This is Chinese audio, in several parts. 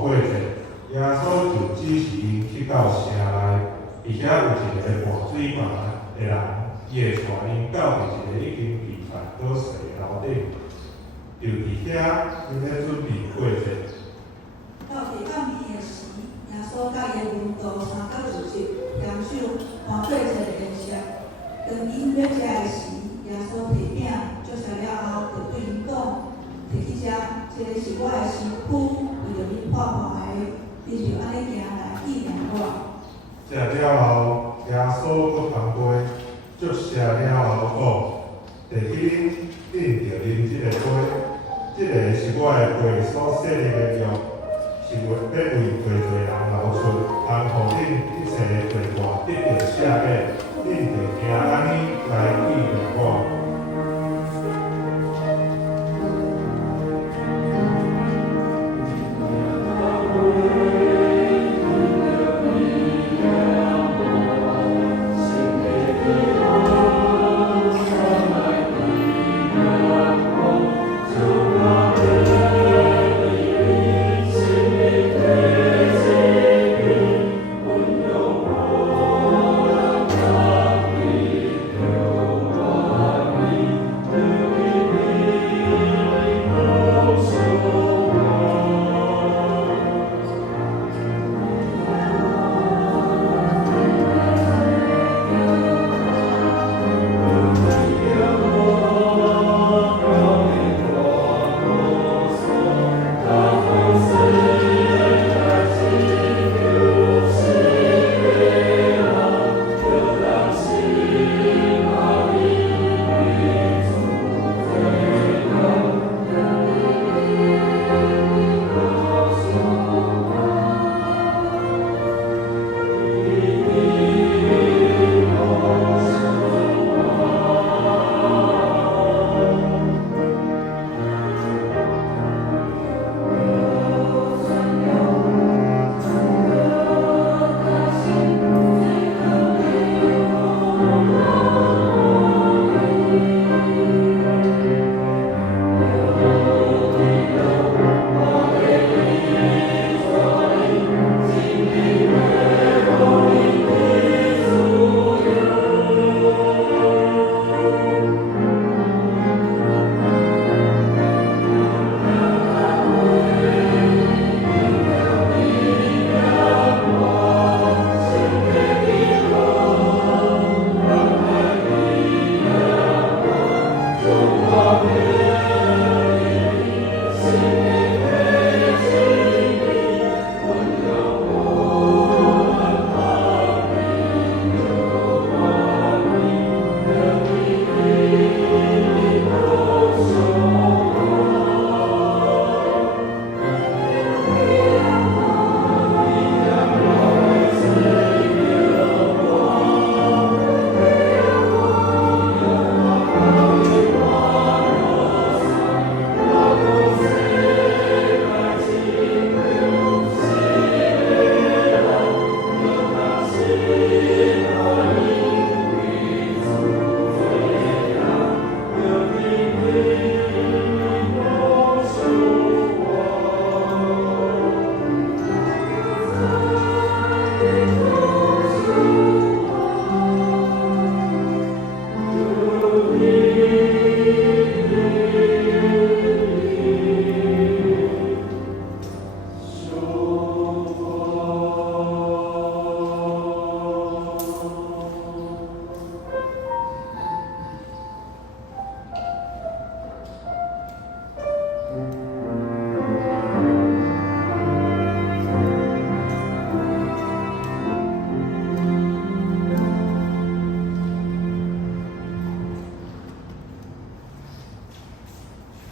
过者，耶稣就指示因去到城内，伫遐有一个跋水病的人，伊会带因到伫一个已经被犯倒逝的楼顶，就伫遐因咧准备过节。到第暗暝的时，耶稣甲伊的门徒三到20牵手搬过节的宴席。当因要食的时，耶稣摕饼祝谢了后，就对因讲：摕去食，这个是我的身躯，为着你破坏的，你就安尼行来纪念我。食了后，耶稣搁旁杯，祝谢了后讲：摕去恁着啉即个杯，即个是我的血所设立的约，是要为侪侪人流出，通互恁一切罪过得到赦免，恁着行安尼来纪念我。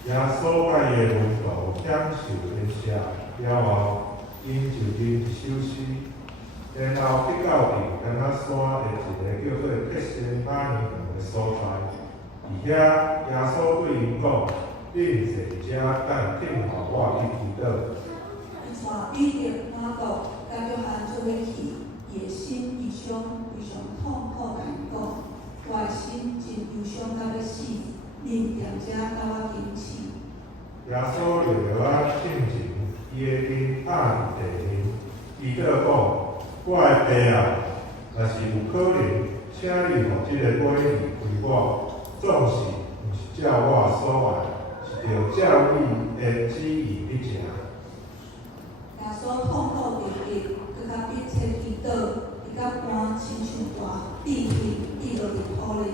耶稣甲伊的门徒享受宴席了后，因就啉一首诗，然后去到伫橄榄山的一个叫做克西马尼园的所在。伫遐，耶稣对因讲：“恁坐遮等等候我去祈祷。”伊带彼得、马可、甲约翰做伙去，伊的心异常痛苦，甲因讲：“我的心真忧伤到要死。” 恁踮遮甲我坚持。耶稣就落啊进前，伊的因拍我的爸啊，若是有可能，请你互即个买鱼为我，总是毋是照我所爱，是着照你的旨意去行。耶稣痛苦流涕，佮较逼切祈祷，伊甲肝亲像大滴血滴落伫土里。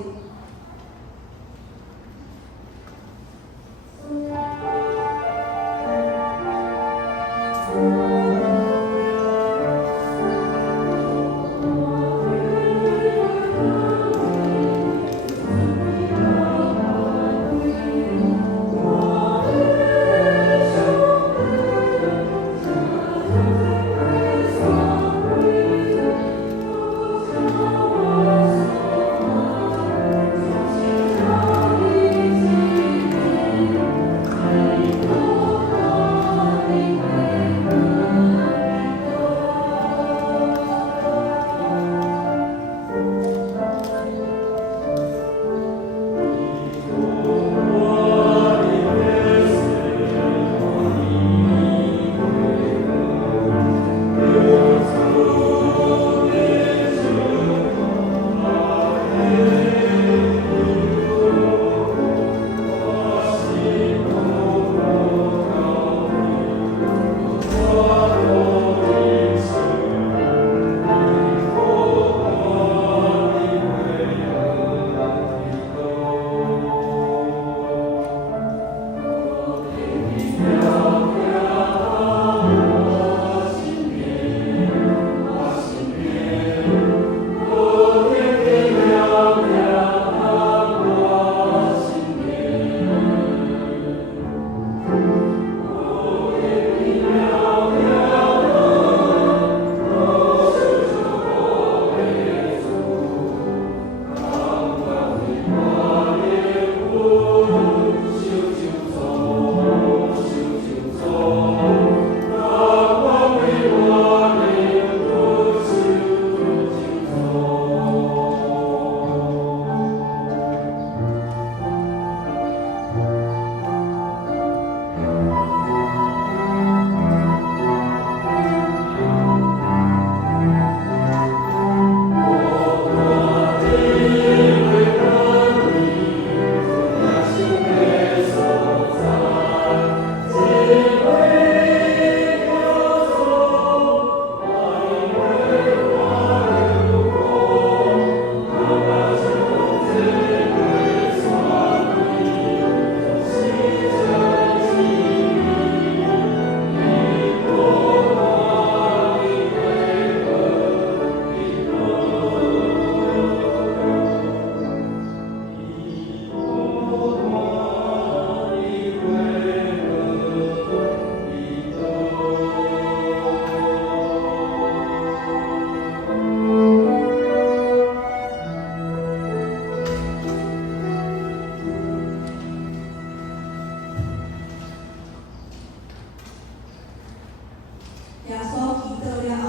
耶稣祈祷了后，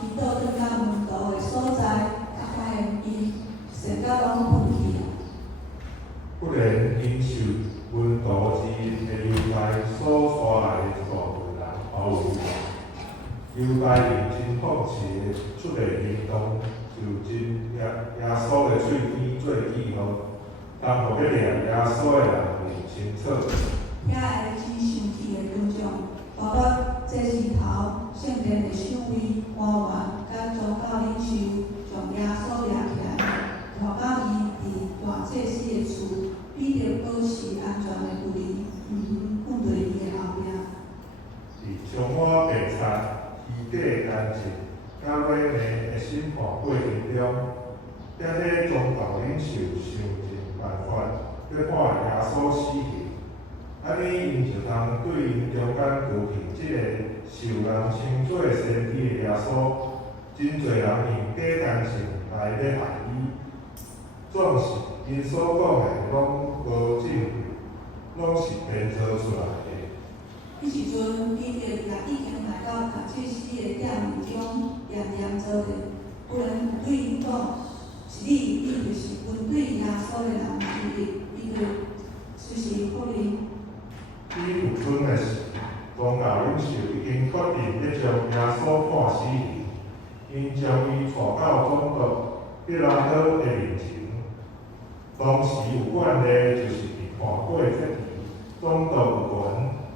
祈祷转到门徒的所在，才发现伊神甲拢分去啊。不然因受门徒之的犹太所带来的一部分人包围。犹太人真讽刺的出个行动，就真耶稣的喙边做记号，当互要掠耶稣的人认清楚。遐个真生气的群众，包括这时头圣殿的守卫、官员甲宗教领袖，将耶稣掠起来，带到伊伫大祭司的厝，比着保持安全的距离，放伫伊的后壁。是充满白菜、虚假干净、甲软硬的审判过程中，遐个宗教领袖想尽办法要判耶稣死刑。安尼，因就通对因中间举起即个受人称作先知的耶稣，真侪人用假干性来要害伊，总是因所讲的拢无证据，拢是编造出来的。迄时阵，彼得也已经来到大祭司的店面中，严严坐着。有人有对因讲：“是你就是跟对耶稣的人之一。”伊就随时否认。伊有春的时，宗教领袖已经决定要将耶稣判死刑，因因将伊带到总督彼拉多的面前。当时有惯例，就是伫看过这题，总督有权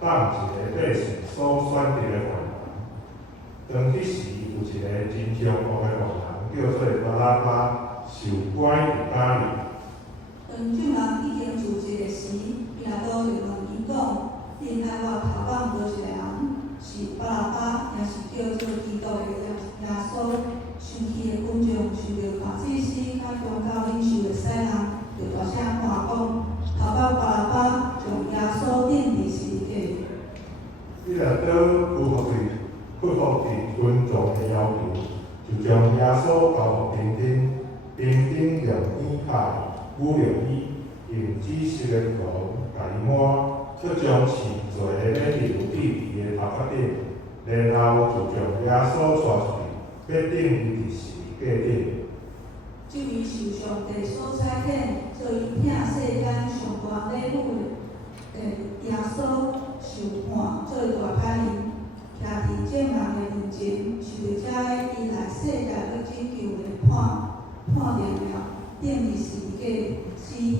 放一个百姓所选择的犯人。当迄时有一个真凶恶的犯人，叫做巴拉巴，受关伫家里。当众人已经自责的时，彼拉多就问伊讲：恁爱我头放倒一个人，是巴拉巴，也是叫做基督的耶稣？生气的群众想着看祭司较宗教领袖的使人，就大声喊讲：头放巴拉巴，将耶稣钉伫十字架。彼拉多屈服伫群众的要求，就将耶稣交互兵丁，兵丁用鞭拍侮辱伊，用紫色的布甲伊抹，却将刺做的勒留伫伊的头壳顶，然后就将耶稣带出去，要钉伊伫十字架顶。这位受上帝所差遣，做伊听世间上大礼物的耶稣，受判做大歹人，徛伫众人的面前，受着遮个伊来世界要拯救的判定了，钉伫十字架死刑。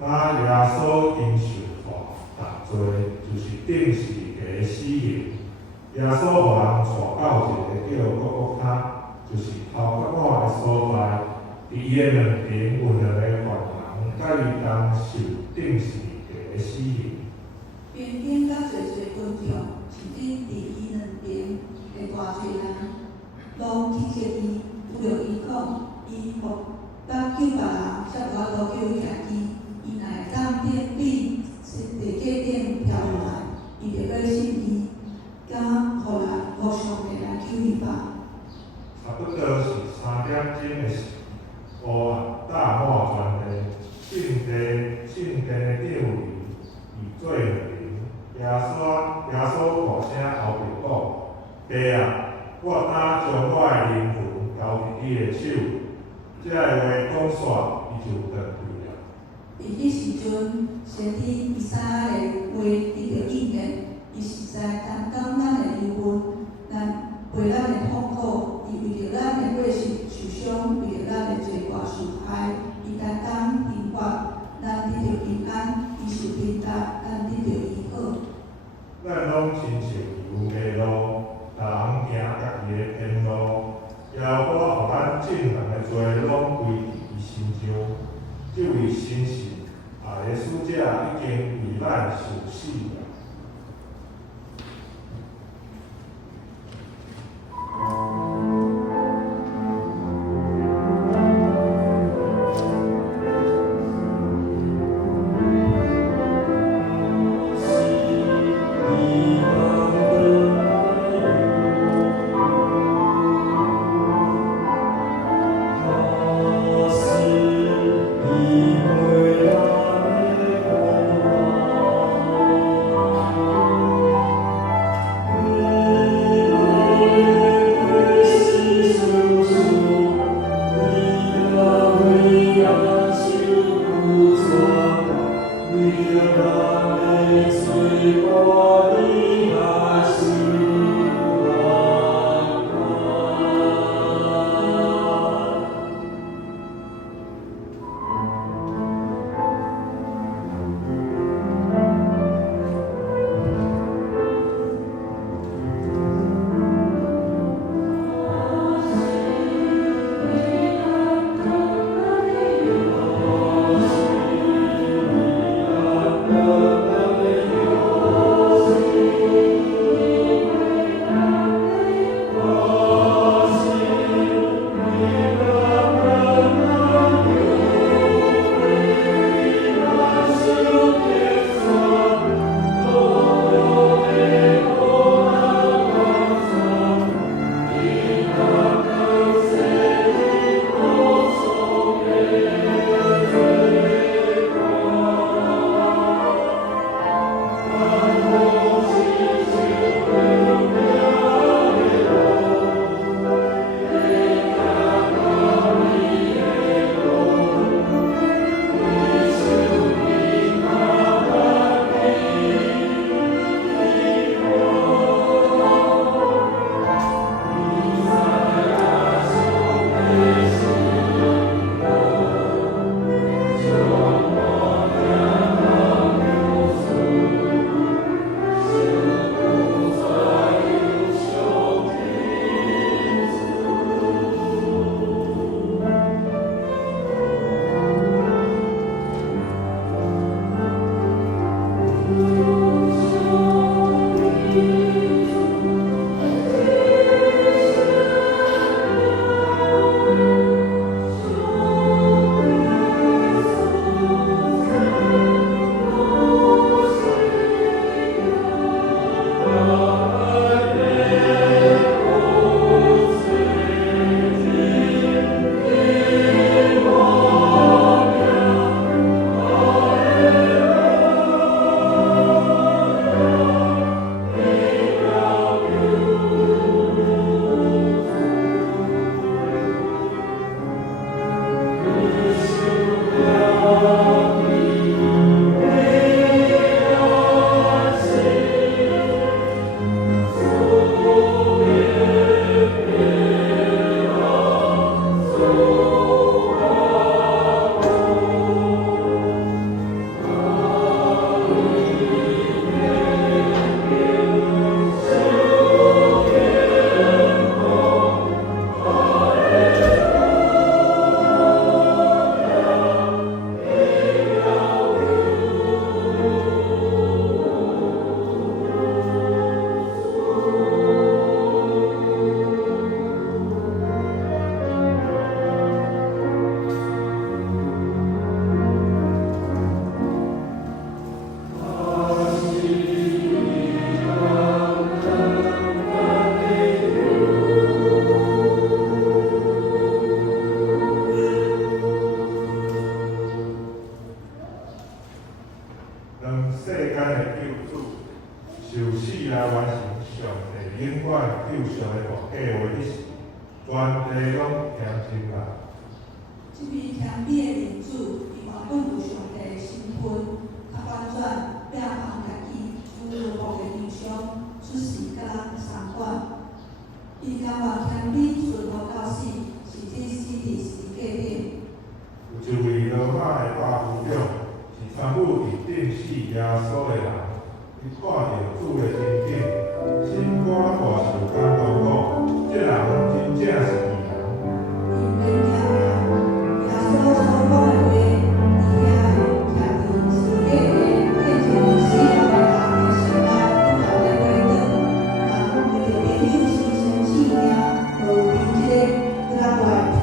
那耶稣因受苦大罪，就是钉十字架死刑。耶稣互人带到一个叫各各他，就是头壳碗的所在，伫伊的两边有两个犯人，甲伊同受定时的死刑。边境甲侪侪群众，甚至伫伊两边的大侪人，拢去接伊，拄着伊讲，伊服当救别人，才无法度救家己。伊若会当顶比地价顶跳落来，伊就要信伊，甲互上的来救伊吧。差不多是3点钟的时，乌大满全地，圣殿的长员以做名，耶稣大声后面讲：爸啊，我当将我的灵魂交伫你的手。这个话讲煞，伊就断去了。伫迄时阵，先知以赛亚的话伊就应验，伊实在担当咱的忧闷，陪咱的痛苦，伊为着咱的过失受伤，为着咱的罪过受害，伊担当刑罚，咱得着平安；伊受鞭打，咱得着医好。咱拢亲像牛迷路，人行家己的偏路。耶和华互咱正人的罪拢归伫伊身上，这位神是的使者已经为咱受死了。当世间的救主受死来完成上帝永远救赎的大计划的时，全地拢听真啦。这位天美的人主，伊原本有上帝的身份，较婉转，变行家己主罗幕的形象，出世甲人相管。伊甘愿谦卑顺服到死，甚至死伫十字架顶。有一位罗马的大夫长，是参与伫定死耶稣的人，伊看到主的真景，心肝大受感动，讲：这人真正是义人。因免惊讶，耶稣所讲的话，伊遐徛伫十字架的变成死后的人的心内，不断地回转，人为着朋友牺牲性命，就有比这个更大的痛。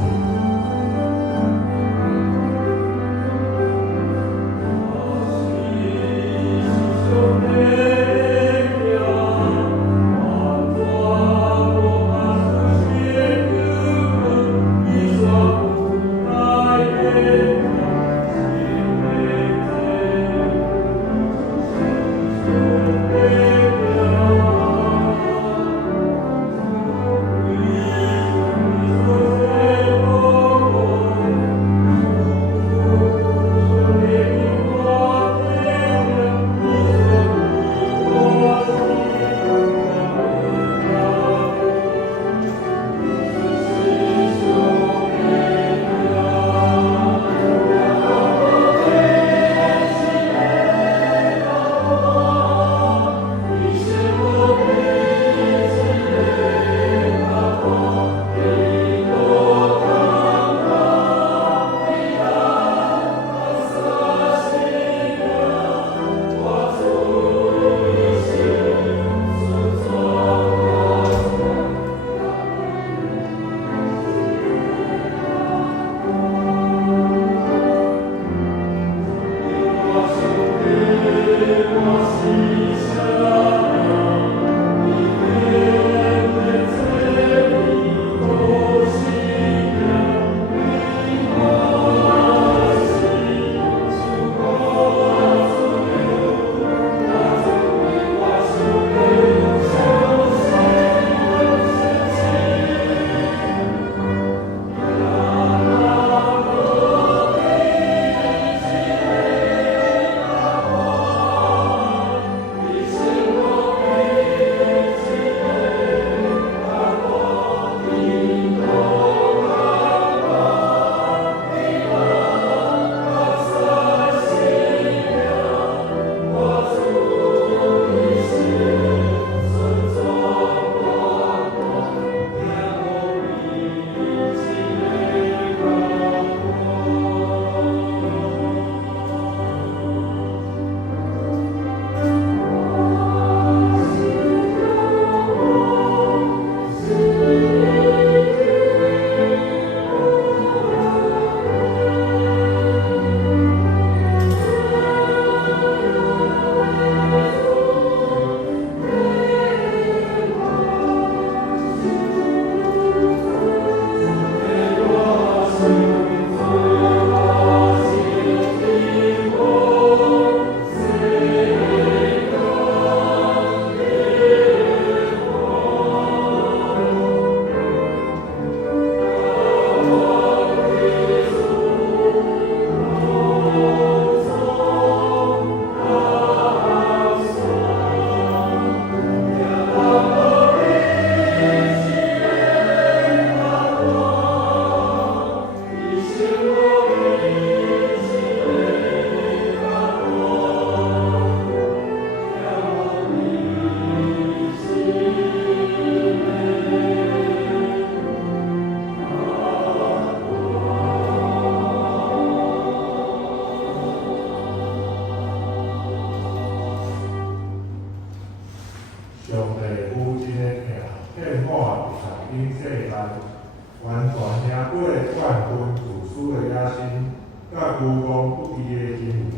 完全赢过冠军自私的野心，甲牛王不义的行为。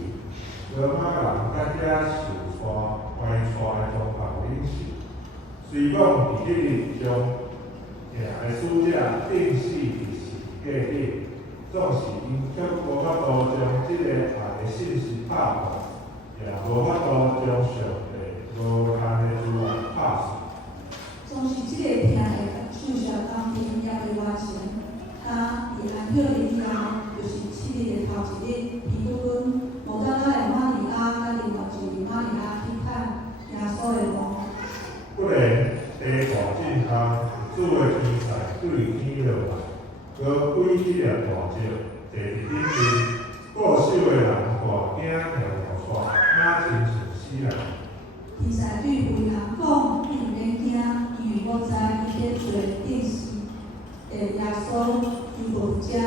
罗马人甲这受山歪山的宗教领袖，虽讲伫迄日将赢的使者钉死伫十字架顶，总是因却无法度将即个暗的信息拍破，也无法度将上帝无限的资源拍死。总是这个听的受小当天也未完成，他伫安息日以后，就是7日的头一日，伊搁阮无等到的玛利亚甲另外一位玛利亚去探耶稣的墓。不然，地大震动，主的天才对天落来，搁几起了大石，坐伫顶面，过手的人大惊尿尿喘，哪亲像死人。天才对每人讲，你毋免惊，因为我知伊咧做定死的耶稣，伊无遮。